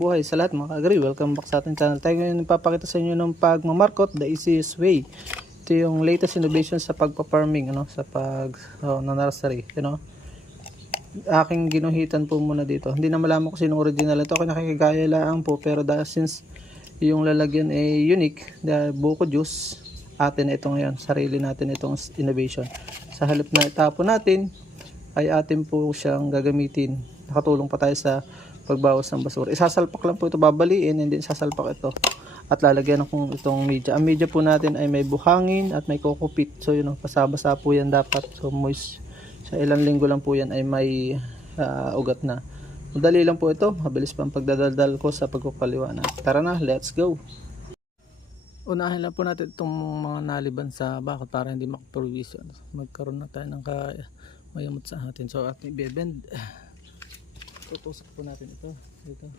buhay sa lahat mga ka-agri. Welcome back sa ating channel. Tayo ngayon nagpapakita sa inyo ng pagmamarkot, the easiest way. Ito yung latest innovation sa pagpa-farming, sa nursery, Aking ginuhitan po muna dito. Hindi na malaman ko sino original ito. Ako nakikigaya lang po, pero since yung lalagyan ay unique, the buko juice, atin ito ngayon. Sarili natin itong innovation. Sa halip na itapon natin, ay atin po siyang gagamitin. Nakatulong pa tayo sa pagbawas ng basura. Isasalpak lang po ito, babaliin, and then sasalpak ito. At lalagyan akong itong media. Ang media po natin ay may buhangin at may kokopit. So basa-basa po yan dapat. So moist. Sa ilang linggo lang po yan ay may ugat na. Madali lang po ito. Mabilis pa ang pagdadaldal ko sa pagkukaliwanag. Tara na, let's go! Unahin lang po natin itong mga naliban sa bakod para hindi makaprovision. Magkaroon na tayo ng mayamot sa atin. So ating i-bend. Tutusok po natin ito dito.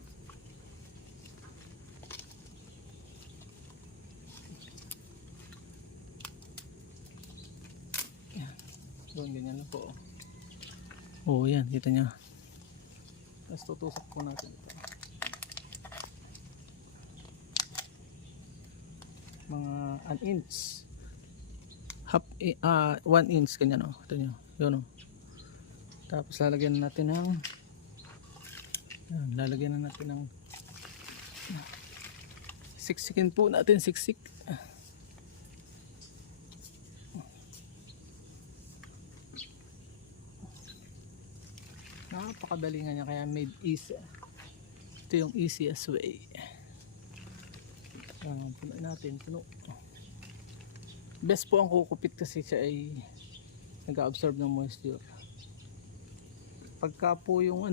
Yan. Doon ganyan lang po. Oh, yan, kita nyo. Tapos tutusok po natin ito. Mga an inch. 1 inch ganyan, oh. Ito nyo. Yun, oh. Tapos lalagyan natin ng siksikin po natin, siksik. Napakadali nga niya, kaya made easy. Ito yung easiest way. Puno natin, puno. Best po ang kukupit kasi siya ay nag-absorb ng moisture. Pagka po yung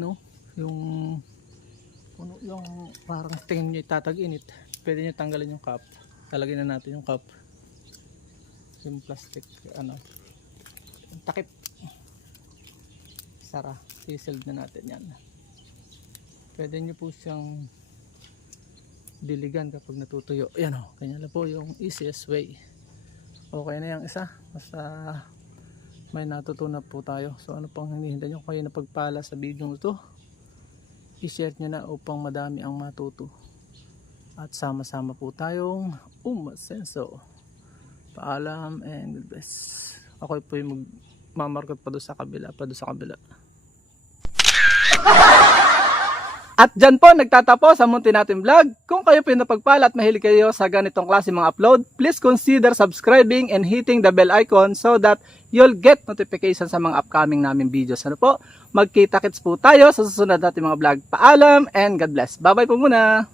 yung parang tingin nyo itatag-init, pwede nyo tanggalin yung cup. Talagyan na natin yung cup, yung plastic, yung takip, sara, i-sealed na natin yan. Pwede nyo po siyang diligan kapag natutuyo. Yan o, kanya lang po yung easiest way. Okay na yung isa, basta may natutunan po tayo. So ano pang hinihintay nyo? Kayo na pagpala sa video ito, i-share nyo na upang madami ang matuto. At sama-sama po tayong umasenso. Paalam and God bless. Ako po yung magmamarkot pa doon sa kabila. At dyan po nagtatapos ang munti natin vlog. Kung kayo po yung napagpala at mahilig kayo sa ganitong klase mga upload, please consider subscribing and hitting the bell icon so that you'll get notification sa mga upcoming namin videos. Magkita-kits po tayo sa susunod natin mga vlog. Paalam and God bless. Bye-bye po muna.